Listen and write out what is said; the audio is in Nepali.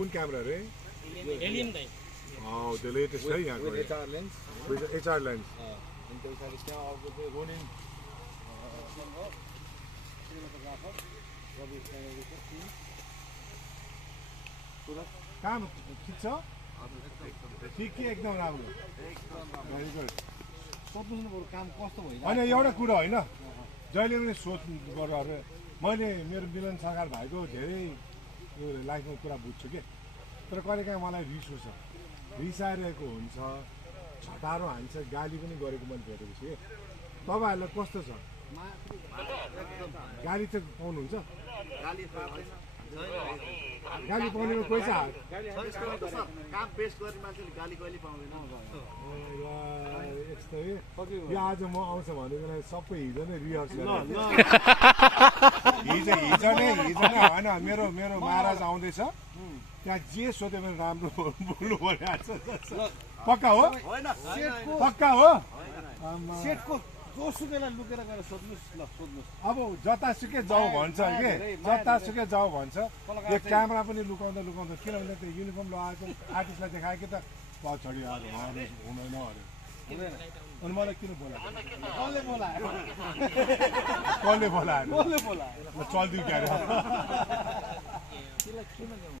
कुन क्यामेरा रे एलियन दाइ the latest है यहाँको HR lens. with HR lens अनि त्यो पछाडि त्यहाँ अर्को चाहिँ रोनिन सिनेमाटोग्राफर रवि स्याङ्गेको टिम काम ठिक छ ठिक कि एकदम राम्रो भेरी गुड सोध्नु बरु काम कस्तो भयो होइन एउटा कुरा होइन जहिले पनि सोच गरेर मैले मेरो मिलन सरकार भाइको धेरै यो लाइफमा कुरा बुझ्छु के तर कहिलेकाहीँ मलाई रिस उठ्छ रिस आइरहेको हुन्छ छटारो हान्छ गाली पनि गरेको मैले भेटेको छु कि तपाईँहरूलाई कस्तो छ गाली त पाउनुहुन्छ गाली पाउनेमा कोही छ काम पेश गर्ने मान्छेले गाली कहिले पाउँदैन यस्तो यो आज म आउँछ भनेकोलाई सबै हिजो नै रिहर्स हिजो नै होइन मेरो महाराज आउँदैछ त्यहाँ जे सोध्यो भने राम्रो बोल्नु भनिहाल्छ पक्का हो पक्का हो सेटको जोसुकैलाई लुकेर गएर सोध्नुस् ल सोध्नुस् अब जतासुकै जाऊ भन्छ के जतासुकै जाऊ भन्छ यो क्यामेरा पनि लुकाउँदा लुकाउँदा किनभने त्यो युनिफर्म लगाएको आर्टिस्टलाई देखायो कि त पछाडि आएर हुँदैन अरे अनि मलाई किन बोलायो कसले बोलायो कसले बोलायो कसले बोलायो चल्दिउ क्यारे